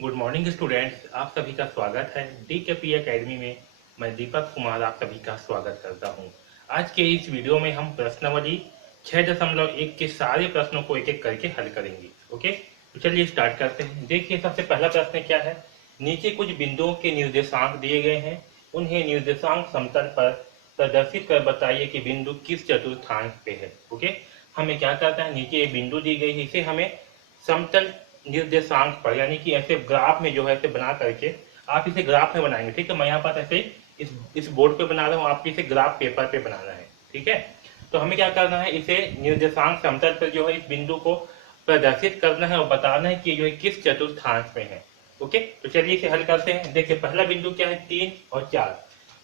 Good morning students, आप सभी का स्वागत है DKP एकेडमी में। मैं दीपक कुमार आप सभी का स्वागत करता हूं। आज के इस वीडियो में हम प्रश्नावली 6.1 के सारे प्रश्नों को एक एक करके हल करेंगे। ओके, तो चलिए स्टार्ट करते हैं। देखिए, सबसे पहला प्रश्न क्या है। नीचे कुछ बिंदुओं के निर्देशांक दिए गए हैं, उन्हें निर्देशांक समतल पर प्रदर्शित कर बताइए कि बिंदु किस चतुर्थांश पे है। ओके, हमें क्या करता है, नीचे एक बिंदु दी गई है, इसे हमें समतल निर्देशांक पर यानी कि ऐसे ग्राफ में जो है ऐसे बना करके आप इसे ग्राफ में बनाएंगे। ठीक है, मैं यहाँ पर ऐसे इस बोर्ड पे बना रहा हूँ, आपको इसे ग्राफ पेपर पे बनाना है। ठीक है, तो हमें क्या करना है, इसे निर्देशांक समतल पर जो है इस बिंदु को प्रदर्शित करना है और बताना है कि जो है किस चतुर्थांश में है। ओके, तो चलिए इसे हल करते हैं। देखिए, पहला बिंदु क्या है, 3 और 4।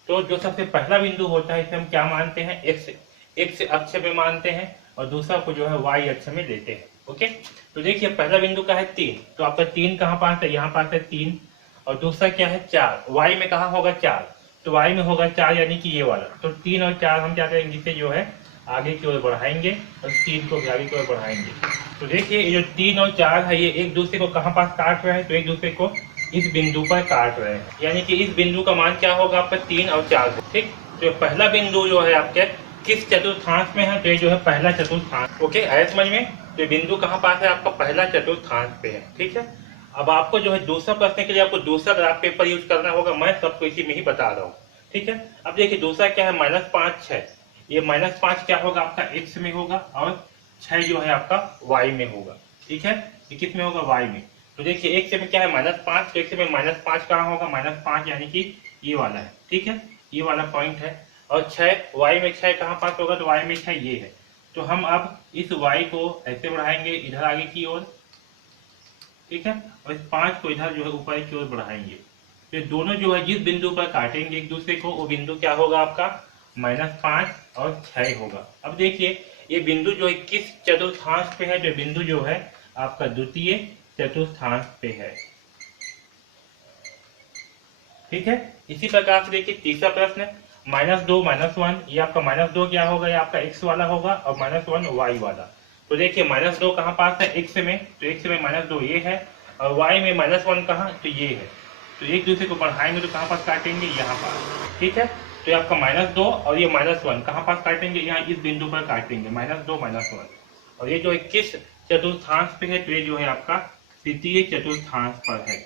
तो जो सबसे पहला बिंदु होता है इसे हम क्या मानते हैं, एक्स अक्ष में मानते हैं और दूसरा को जो है वाई अक्ष में लेते हैं। ओके, तो देखिए पहला बिंदु का है 3, तो आपका 3 कहाँ पास है, यहाँ पास है 3। और दूसरा क्या है 4, वाई में कहाँ होगा 4, तो वाई में होगा 4 यानी कि ये वाला। तो 3 और 4 हम क्या करेंगे, इसे जो है आगे की ओर बढ़ाएंगे और 3 को भी आगे की ओर बढ़ाएंगे। तो देखिए ये जो 3 और 4 है ये एक दूसरे को कहाँ पास काट रहे हैं, तो एक दूसरे को इस बिंदु पर काट रहे हैं, यानी कि इस बिंदु का मान क्या होगा आपका 3 और 4। ठीक, तो पहला बिंदु जो है आपके किस चतुर्थांश में है, तो ये जो है पहला चतुर्थांश। ओके, आया समझ में। तो बिंदु कहाँ पास है, आपका पहला चतुर्थांश पे है। ठीक है, अब आपको जो है दूसरा प्रश्न के लिए आपको दूसरा ग्राफ पेपर यूज करना होगा, मैं सबको इसी में ही बता रहा हूँ। ठीक है, अब देखिए दूसरा क्या है, -5 6। ये -5 क्या होगा आपका एक्स में होगा और 6 जो है आपका वाई में होगा। ठीक है, ये किस में होगा, वाई में। तो देखिए एक्स में क्या है -5, तो एक्स में -5 कहाँ होगा, -5 यानी कि ये वाला है। ठीक है, ये वाला पॉइंट है। और 6 वाई में 6 कहाँ पास होगा, तो वाई में 6 ये है। तो हम अब इस y को ऐसे बढ़ाएंगे इधर आगे की ओर। ठीक है, और इस 5 को इधर जो है ऊपर की ओर बढ़ाएंगे। तो दोनों जो है जिस बिंदु पर काटेंगे एक दूसरे को, वो बिंदु क्या होगा आपका -5 और 6 होगा। अब देखिए ये बिंदु जो है किस चतुर्थांश पे है, तो बिंदु जो है आपका द्वितीय चतुर्थांश पे है। ठीक है, इसी प्रकार से देखिए तीसरा प्रश्न, -2 -1। ये आपका -2 क्या होगा, ये आपका x वाला होगा और -1 y वाला। तो देखिए -2 कहाँ पास है, x में, तो x में -2 ये है और y में -1 कहाँ, तो ये है। तो एक दूसरे को बढ़ाएंगे तो कहाँ पास काटेंगे, यहाँ पास। ठीक है, तो ये आपका -2 और ये -1 कहाँ पास काटेंगे, यहाँ इस बिंदु पर काटेंगे, -2 -1। और ये जो है किस चतुर्थांश पे है, तो ये जो है आपका तृतीय चतुर्थांश पर है।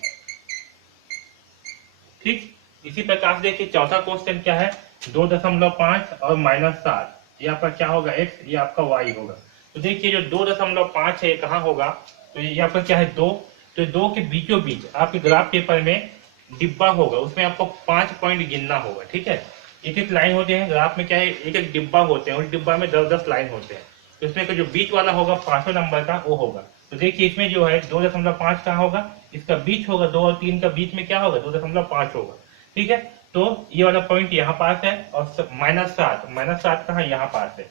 ठीक, इसी प्रकार से देखिए चौथा क्वेश्चन क्या है, 2.5 और -7। ये आपका क्या होगा, x, ये आपका y होगा। तो देखिए जो 2.5 है ये कहाँ होगा, तो ये आपका क्या है 2। तो 2 के बीचों बीच आपके ग्राफ पेपर में डिब्बा होगा, उसमें आपको 5 पॉइंट गिनना होगा। ठीक है, एक एक लाइन होते हैं ग्राफ में, क्या है एक एक डिब्बा होते हैं, उस डिब्बा में 10-10 लाइन होते हैं। तो इसमें का जो बीच वाला होगा 5वें नंबर का वो होगा। तो देखिए इसमें जो है 2.5 कहाँ होगा, इसका बीच होगा, 2 और 3 का बीच में क्या होगा, 2.5 होगा। ठीक है, तो ये वाला पॉइंट यहाँ पास है और -7 कहाँ, यहाँ पास है।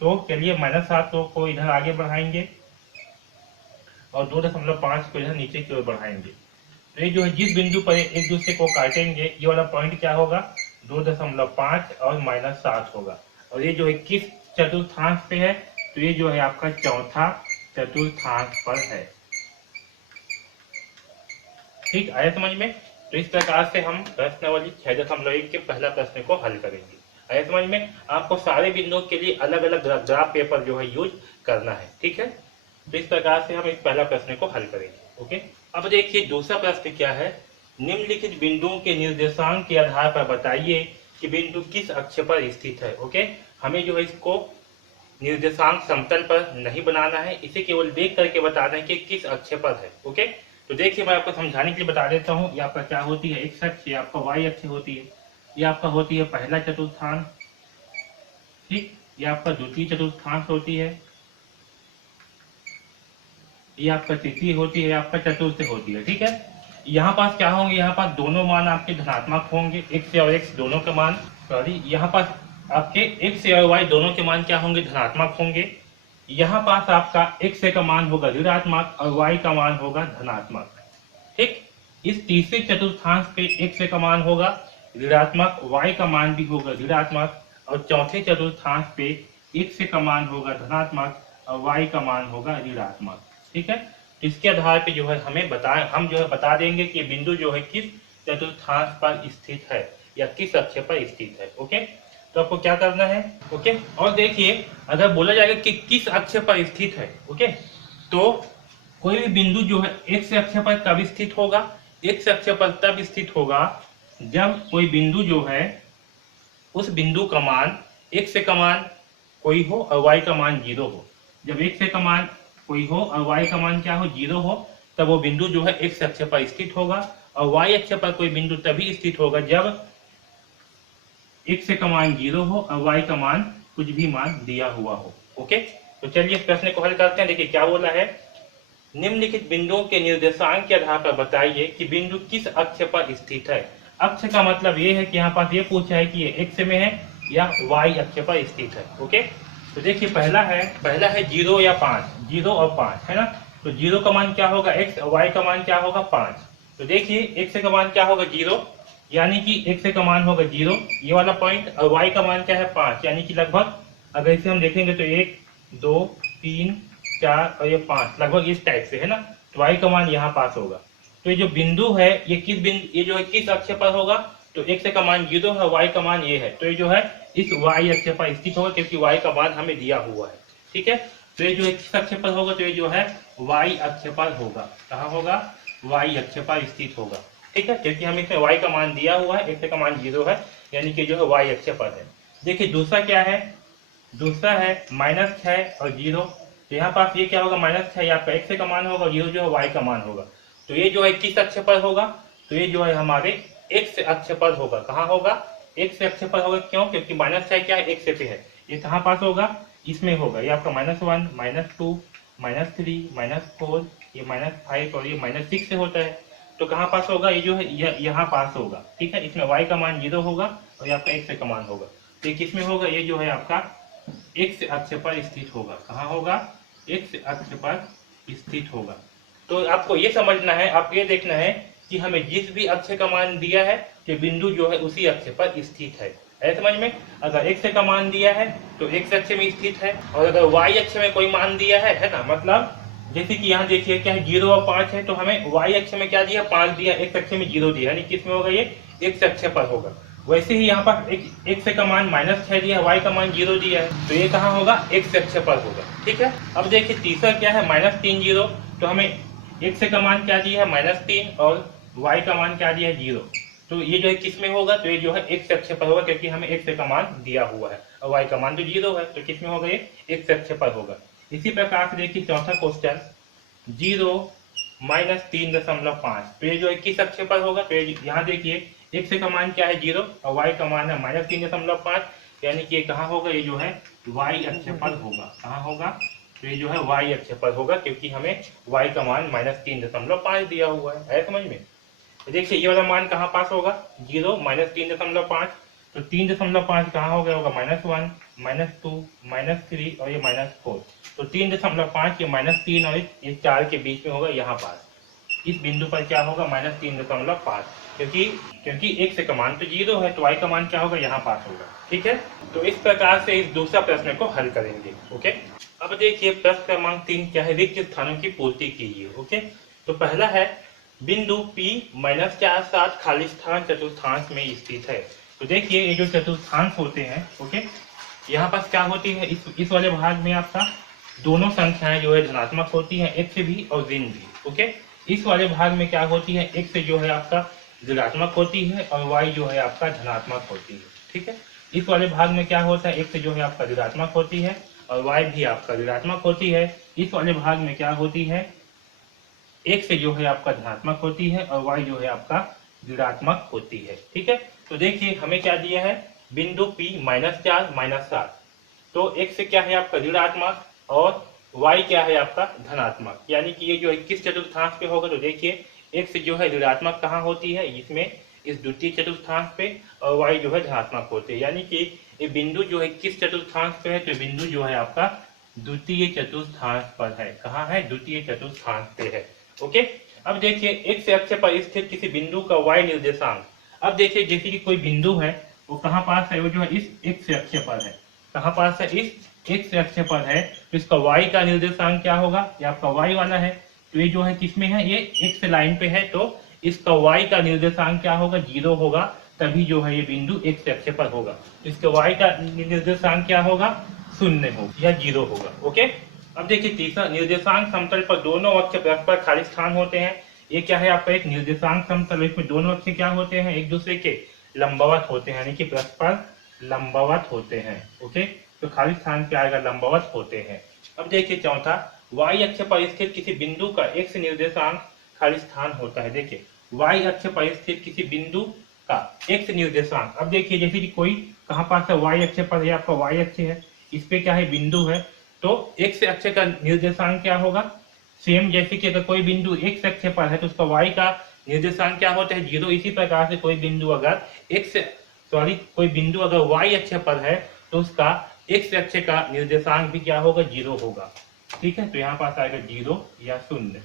तो चलिए -7 को इधर आगे बढ़ाएंगे और 2.5 को इधर नीचे की ओर बढ़ाएंगे। तो ये जो है जिस बिंदु पर एक दूसरे को काटेंगे ये वाला पॉइंट क्या होगा, 2.5 और -7 होगा। और ये जो है किस चतुर्थांश पे है, तो ये जो है आपका चौथा चतुर्थांश पर है। ठीक, आया समझ में। तो इस प्रकार से हम प्रश्नावली 6.1 के पहला प्रश्न को हल करेंगे। आया समझ में। आपको सारे बिंदुओं के लिए अलग अलग ग्राफ पेपर जो है यूज करना है। ठीक है, तो इस प्रकार से हम इस पहला प्रश्न को हल करेंगे। ओके, अब देखिए दूसरा प्रश्न क्या है, निम्नलिखित बिंदुओं के निर्देशांक के आधार पर बताइए कि बिंदु किस अक्ष पर स्थित है। ओके, हमें जो है इसको निर्देशांक समतल पर नहीं बनाना है, इसे केवल देख करके बताना है कि किस अक्ष पर है। ओके, तो देखिए मैं आपको समझाने के लिए बता देता हूँ। ये आपका क्या होती है, एक्स अक्ष, ये आपका वाई अक्ष होती है। ये आपका होती है पहला चतुर्थांश। ठीक, ये आपका द्वितीय चतुर्थांश होती है। ये आपका तृतीय होती है, आपका चतुर्थ होती है। ठीक है, यहाँ पास क्या होंगे, यहाँ पास दोनों मान आपके धनात्मक होंगे, एक्स और एक्स दोनों के मान, सॉरी यहाँ पास आपके एक्स और वाई दोनों के मान क्या होंगे, धनात्मक होंगे। यहाँ पास आपका एक्स का मान होगा ऋणात्मक और वाई का मान होगा धनात्मक। ठीक, इस तीसरे चतुर्थांश पे एक्स का मान होगा ऋणात्मक, वाई का मान भी होगा ऋणात्मक, और चौथे चतुर्थांश पे एक्स का मान होगा धनात्मक और वाई का मान होगा ऋणात्मक। ठीक है, तो इसके आधार पे जो है हम जो है बता देंगे कि बिंदु जो है किस चतुर्थांश पर स्थित है या किस अक्ष पर स्थित है। ओके, तो आपको क्या करना है। ओके, और देखिए अगर बोला जाएगा कि किस अक्ष पर स्थित है, ओके, तो कोई भी बिंदु जो है एक्स अक्ष पर कब स्थित होगा, एक्स अक्ष पर तब स्थित होगा जब कोई बिंदु जो है उस बिंदु का मान एक्स का मान कोई हो और वाई का मान 0 हो। जब एक्स का मान कोई हो और वाई का मान क्या हो, 0 हो, तब वो बिंदु जो है एक्स अक्ष पर स्थित होगा। और वाई अक्ष पर कोई बिंदु तभी स्थित होगा जब एक्स का मान 0 हो और वाई का मान कुछ भी मान दिया हुआ हो। ओके, तो चलिए इस प्रश्न को हल करते हैं। देखिए क्या बोला है, निम्नलिखित बिंदुओं के निर्देशांक के आधार पर बताइए कि बिंदु किस अक्ष पर स्थित है। अक्ष का मतलब ये है कि यहाँ पास ये पूछा है कि ये एक्स में है या वाई अक्ष पर स्थित है। ओके, तो देखिए पहला है 0 या 5, 0 और 5 है ना। तो 0 का मान क्या होगा x, वाई का मान क्या होगा 5। तो देखिए x का मान क्या होगा 0, यानी कि x का मान होगा 0 ये वाला पॉइंट, और y का मान क्या है 5, यानी कि लगभग अगर इसे हम देखेंगे तो 1 2 3 4 और ये 5 लगभग इस टाइप से है ना। तो y का मान यहाँ पास होगा। तो ये जो बिंदु है ये जो है किस अक्ष पर होगा, तो x का मान 0 है, y का मान ये है, तो ये जो है इस y अक्ष पर स्थित होगा क्योंकि y का मान हमें दिया हुआ है। ठीक है, तो ये जो है किस अक्ष पर होगा, तो ये जो है y अक्ष पर होगा। कहाँ होगा, y अक्ष पर स्थित होगा। ठीक है, क्योंकि हमें इसमें y का मान दिया हुआ है, x का मान 0 है, यानी कि जो है y अक्ष पर है। देखिए दूसरा क्या है, दूसरा है -6 और 0। तो यहाँ पास ये क्या होगा, -6 आपका x का मान होगा, 0 जो है y का मान होगा। तो ये जो है किस अक्ष पर होगा, तो ये जो है हमारे x अक्ष पर होगा। कहाँ होगा, x अक्ष पर होगा। क्यों, क्योंकि -6 क्या है, x पे है। ये कहाँ पास होगा, इसमें होगा। ये आपका -1 -2 -3 -4 ये -5 और ये -6 से होता है। तो कहाँ पास होगा, ये जो है यहाँ पास होगा। ठीक है, इसमें y का मान 0 होगा और ये आपका x का मान होगा। तो ये किसमें होगा, ये जो है आपका x अक्ष पर स्थित होगा। कहाँ होगा, x अक्ष पर स्थित होगा। तो आपको ये समझना है, आप ये देखना है कि हमें जिस भी अक्ष का मान दिया है कि बिंदु जो है उसी अक्ष पर स्थित है समझ में। अगर x का मान दिया है तो x अक्ष में स्थित है, और अगर y अक्ष में कोई मान दिया है ना, मतलब जैसे कि यहाँ देखिए क्या है 0 और 5 है, तो हमें y अक्ष में क्या दिया, 5 दिया, x अक्ष में 0 दिया, यानी किस में होगा, ये x अक्ष पर होगा। वैसे ही यहाँ पर x का मान -6 दिया है, y का मान 0 दिया है, तो ये कहाँ होगा, x अक्ष पर होगा। ठीक है, अब देखिए तीसरा क्या है -3 0। तो हमें x का मान क्या दिया है -3 और y का मान क्या दिया है 0। तो ये जो है किस में होगा, तो ये जो है x अक्ष पर होगा, क्योंकि हमें x का मान दिया हुआ है और y का मान तो 0 है, तो किस में होगा, ये x अक्ष पर होगा। इसी प्रकार से देखिए चौथा क्वेश्चन 0 -3.5। तो ये जो है किस अक्ष पर होगा, तो यहाँ देखिए x का मान क्या है 0 और y का मान है -3.5, यानी कि ये कहाँ होगा, ये जो है y अक्ष पर होगा। कहाँ होगा, तो ये जो है y अक्ष पर होगा, क्योंकि हमें y का मान -3.5 दिया हुआ है समझ में। तो देखिए ये वाला मान कहाँ पास होगा, 0 -3.5। तो 3.5 कहाँ हो गया होगा, -1 -2 -3 और ये -4। तो 3.5 ये -3 और ये 4 के बीच में होगा, यहाँ पास इस बिंदु पर क्या होगा, -3.5, क्योंकि x का मान तो 0 है, तो y का मान क्या होगा, यहाँ पास होगा। ठीक है, तो इस प्रकार से इस दूसरा प्रश्न को हल करेंगे। ओके, अब देखिए प्रश्न क्रमांक 3 क्या है, रिक्त स्थानों की पूर्ति कीजिए। ओके, तो पहला है बिंदु P -4 खाली स्थान चतुर्थांश में स्थित है। तो देखिए ये जो चतुर्थांश होते हैं, ओके, यहाँ पास क्या होती है, इस वाले भाग में आपका दोनों संख्याएं जो है धनात्मक होती हैं, x भी और ऋण भी। ओके, इस वाले भाग में क्या होती है, x जो है आपका ऋणात्मक होती है और y जो है आपका धनात्मक होती है। ठीक है, इस वाले भाग में क्या होता है, x जो है आपका ऋणात्मक होती है और y भी आपका ऋणात्मक होती है। इस वाले भाग में क्या होती है, x जो है आपका धनात्मक होती है और y जो है आपका ऋणात्मक होती है। ठीक है, तो देखिए हमें क्या दिया है, बिंदु P -4 -7। तो x क्या है आपका ऋणात्मक और y क्या है आपका धनात्मक, यानी कि ये जो है किस चतुर्थांश पे होगा, तो देखिए x जो है ऋणात्मक कहाँ होती है, इसमें इस द्वितीय चतुर्थांश पे, और y जो है धनात्मक होते हैं, यानी कि ये बिंदु जो है किस चतुर्थांश पे है, तो बिंदु जो है आपका द्वितीय चतुर्थांश पर है। कहाँ है, द्वितीय चतुर्थांश पे है। ओके, अब देखिए x अक्ष पर स्थित किसी बिंदु का y निर्देशांक। अब देखिए जैसे कि कोई बिंदु है, वो कहाँ पास है, वो जो है इस x अक्ष पर है। कहाँ पास है, इस x अक्ष पर है, तो इसका y का निर्देशांक क्या होगा, ये आपका y वाला है। तो ये जो है किसमें है, ये एक्स लाइन पे है, तो इसका y का निर्देशांक क्या होगा, 0 होगा, तभी जो है ये बिंदु एक्स अक्ष पर होगा। इसके y का निर्देशांक क्या होगा, 0 होगा या 0 होगा। ओके, अब देखिए तीसरा, निर्देशांक समतल पर दोनों अक्ष परस्पर खाली स्थान होते हैं। ये क्या है आपका एक निर्देशांक समतल, इसमें दोनों अक्ष क्या होते हैं, एक दूसरे के लंबवत होते हैं, यानी कि परस्पर लंबवत होते हैं। ओके, तो खाली स्थान पे आएगा लंबवत होते हैं। अब देखिए चौथा, y अक्ष पर स्थित किसी बिंदु का x निर्देशांक खाली स्थान होता है। देखिए y अक्ष पर स्थित किसी बिंदु का x निर्देशांक, अब देखिए जैसे कि कोई कहाँ पास है, y अक्ष पर है, आपका y अक्ष है, इस पे क्या है बिंदु है, तो x अक्ष का निर्देशांक क्या होगा, सेम जैसे कि अगर कोई बिंदु x अक्ष पर है तो उसका y का निर्देशांक क्या होता है, 0। इसी प्रकार से कोई बिंदु अगर कोई बिंदु अगर y अक्ष पर है तो उसका x अक्ष का निर्देशांक भी क्या होगा, 0 होगा। ठीक है, तो यहाँ पास आएगा 0 या 0।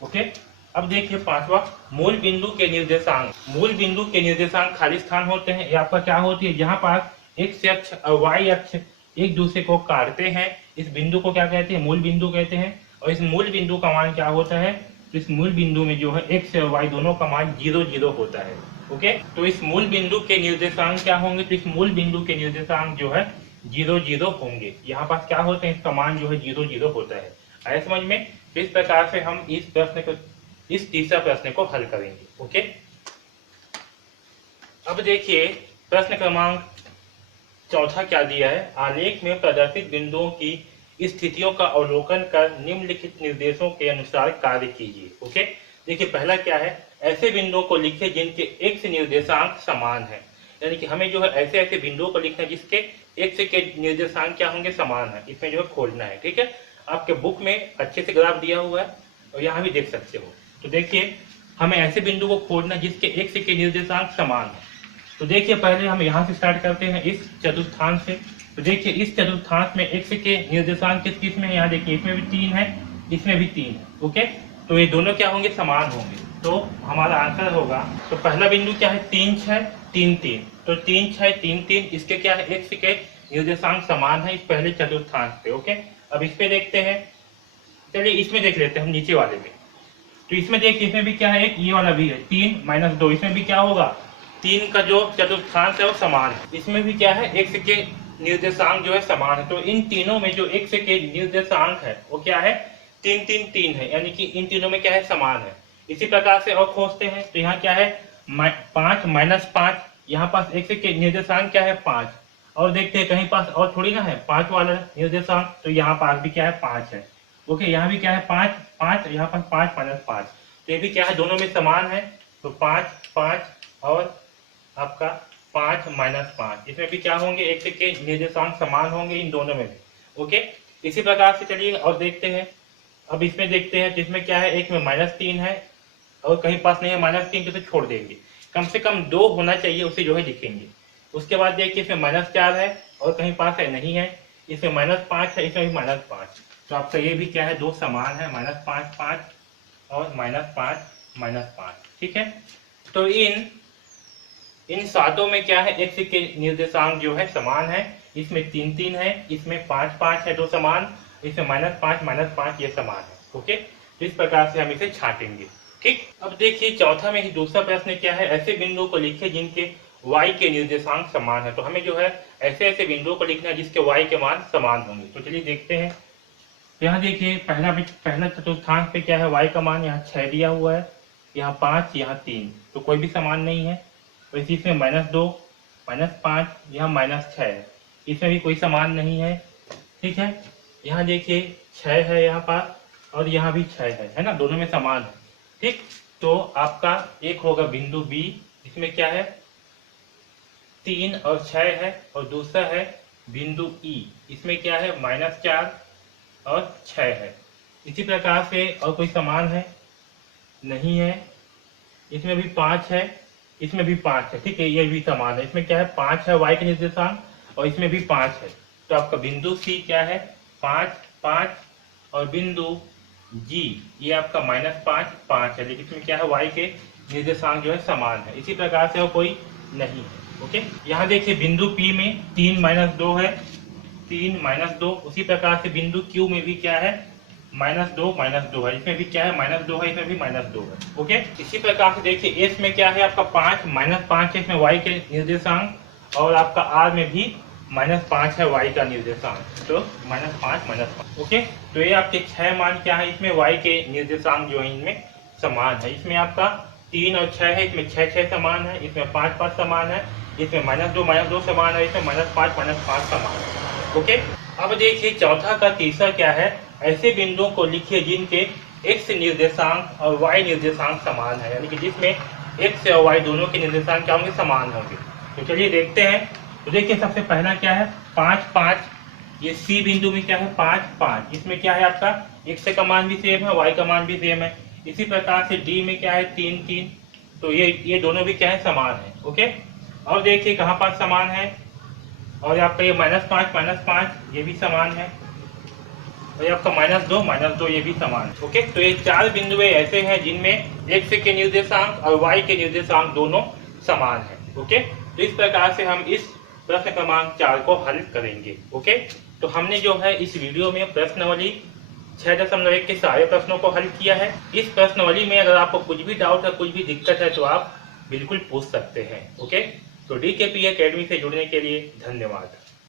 ओके, अब देखिए पांचवा, मूल बिंदु के निर्देशांक। मूल बिंदु के निर्देशांक खाली स्थान होते हैं। ये आपका क्या होती है, जहाँ पास x अक्ष और y अक्ष एक दूसरे को काटते हैं, इस बिंदु को क्या कहते हैं, मूल बिंदु कहते हैं। और इस मूल बिंदु का मान क्या होता है, तो इस मूल बिंदु में जो है x और y दोनों का मान 0 0 होता है। ओके, तो इस मूल बिंदु के निर्देशांक क्या होंगे, तो इस मूल बिंदु के निर्देशांक जो है 0 0 होंगे। यहाँ पास क्या होते हैं, इसका मान जो है 0 0 होता है। आया समझ में? तो इस प्रकार से हम इस तीसरा प्रश्न को हल करेंगे। ओके, अब देखिए प्रश्न क्रमांक चौथा क्या दिया है, आलेख में प्रदर्शित बिंदुओं की स्थितियों का अवलोकन कर निम्नलिखित निर्देशों के अनुसार कार्य कीजिए। ओके, देखिए पहला क्या है, ऐसे बिंदुओं को लिखे जिनके एक्स निर्देशांक समान है, यानी कि हमें जो है ऐसे ऐसे बिंदुओं को लिखना है जिसके एक्स के निर्देशांक क्या होंगे, समान है। इसमें जो है खोलना है। ठीक है, आपके बुक में अच्छे से ग्राफ दिया हुआ है और यहाँ भी देख सकते हो। तो देखिए हमें ऐसे बिंदु को खोजना जिसके एक्स के निर्देशांक समान है। तो देखिए पहले हम यहाँ से स्टार्ट करते हैं, इस चतुर्थांश से। तो देखिए इस चतुर्थांश में एक्स के निर्देशांक किस किस में है, यहाँ देखिए इसमें भी 3 है, इसमें भी 3 है। ओके, तो ये दोनों क्या होंगे, समान होंगे। तो हमारा आंसर होगा, तो पहला बिंदु क्या है, 3 6 3 3, तो 3 6 3 3, इसके क्या है, एक्स के निर्देशांक समान है इस पहले चतुर्थांश पे। ओके, अब इस पे देखते हैं, चलिए इसमें देख लेते हैं हम नीचे वाले में। तो इसमें देखिए इसमें भी क्या है, एक ये वाला भी है 3 - 2, इसमें भी क्या होगा, 3 का जो चतुर्थांश है वो समान है। इसमें भी क्या है, एक्स के निर्देशांक जो है समान है। तो इन तीनों में जो एक्स के निर्देशांक है वो क्या है, 3 3 3 है, यानी कि इन तीनों में क्या है, समान है। इसी प्रकार से और खोजते हैं, तो यहाँ क्या है, 5 - 5, यहाँ पास एक्स के निर्देशांक क्या है, 5। और देखते हैं कहीं पास और थोड़ी ना है 5 वाला निर्देशांक, तो यहाँ पास भी क्या है, 5 है। ओके, यहाँ भी क्या है, 5 5, यहाँ पास 5 - 5, तो ये भी क्या है, दोनों में समान है। तो 5 5 और आपका 5 - 5, इसमें भी क्या होंगे, एक्स के निर्देशांक समान होंगे इन दोनों में भी। ओके, इसी प्रकार से चलिए और देखते हैं। अब इसमें देखते हैं, जिसमें क्या है, एक में -3 है और कहीं पास नहीं है -3, तो छोड़ देंगे। कम से कम 2 होना चाहिए, उसे जो है लिखेंगे। उसके बाद देखिए इसमें -4 है और कहीं पास है नहीं है, इसमें -5 है, इसमें भी -5, तो आपका ये भी क्या है, 2 समान है, -5 5 और -5 5। ठीक है, तो इन सातों में क्या है, एक्स के निर्देशांक जो है समान है। इसमें 3 3 है, इसमें 5 5 है, 2 समान, इसमें -5 5 ये समान है। ओके, तो इस प्रकार से हम इसे छांटेंगे। ठीक, अब देखिए चौथा में ही दूसरा प्रश्न क्या है, ऐसे बिंदुओं को लिखे जिनके y के निर्देशांक समान है। तो हमें जो है ऐसे ऐसे बिंदुओं को लिखना है जिसके y के मान समान होंगे। तो चलिए देखते हैं। यहाँ देखिए पहला चतुर्थांश पे क्या है, y का मान यहाँ 6 दिया हुआ है, यहाँ 5, यहाँ 3, तो कोई भी समान नहीं है। तो इसी में -2 -5, यहाँ -6 है, इसमें भी कोई समान नहीं है। ठीक है, यहाँ देखिए 6 है यहाँ पास और यहाँ भी 6 है ना, दोनों में समान है। ठीक, तो आपका एक होगा बिंदु B, इसमें क्या है, 3 और 6 है, और दूसरा है बिंदु E, इसमें क्या है, -4 और 6 है। इसी प्रकार से और कोई समान है नहीं है, इसमें भी 5 है, इसमें भी 5 है। ठीक है, ये भी समान है, इसमें क्या है, 5 है y के निर्देशांक और इसमें भी 5 है। तो आपका बिंदु C क्या है, 5 5, और बिंदु G ये आपका -5 5 है, लेकिन इसमें क्या है, y के निर्देशांक जो है समान है। इसी प्रकार से और कोई नहीं है। ओके, यहाँ देखिए बिंदु P में 3 - 2 है, 3 - 2, उसी प्रकार से बिंदु Q में भी क्या है, -2 है, इसमें भी क्या है -2 है, इसमें भी -2 है। ओके, इसी प्रकार से देखिए एस में क्या है आपका 5 -5 है, इसमें y के निर्देशांक, और आपका आर में भी -5 है y का निर्देशांक, तो -5 ओके। तो ये आपके 6 मान क्या है, इसमें y के निर्देशांक जो है इनमें समान है। इसमें आपका 3 और 6 है, इसमें 6 समान है, इसमें 5 समान है, इसमें -2 समान है, इसमें -5 समान है। ओके, अब देखिए चौथा का तीसरा क्या है, ऐसे बिंदुओं को लिखिए जिनके x निर्देशांक और y निर्देशांक समान है, यानी कि जिसमें x और y दोनों के निर्देशांक क्या होंगे, समान होंगे। तो चलिए देखते हैं। तो देखिए सबसे पहला क्या है 5, ये C बिंदु में क्या है 5, इसमें क्या है आपका x का मान भी सेम है, y का मान भी सेम है। इसी प्रकार से D में क्या है 3, तो ये दोनों भी क्या है समान है। ओके, और देखिए कहाँ पर समान है, और आपका ये -5 ये भी समान है, और ये आपका -2 ये भी समान है। ओके, तो ये 4 बिंदु ऐसे हैं जिनमें x के निर्देशांक और y के निर्देशांक दोनों समान है। ओके, तो इस प्रकार से हम इस प्रश्न क्रमांक 4 को हल करेंगे। ओके, तो हमने जो है इस वीडियो में प्रश्नावली 6.1 के सारे प्रश्नों को हल किया है। इस प्रश्नावली में अगर आपको कुछ भी डाउट है, कुछ भी दिक्कत है, तो आप बिल्कुल पूछ सकते हैं। ओके, तो DKP एकेडमी से जुड़ने के लिए धन्यवाद।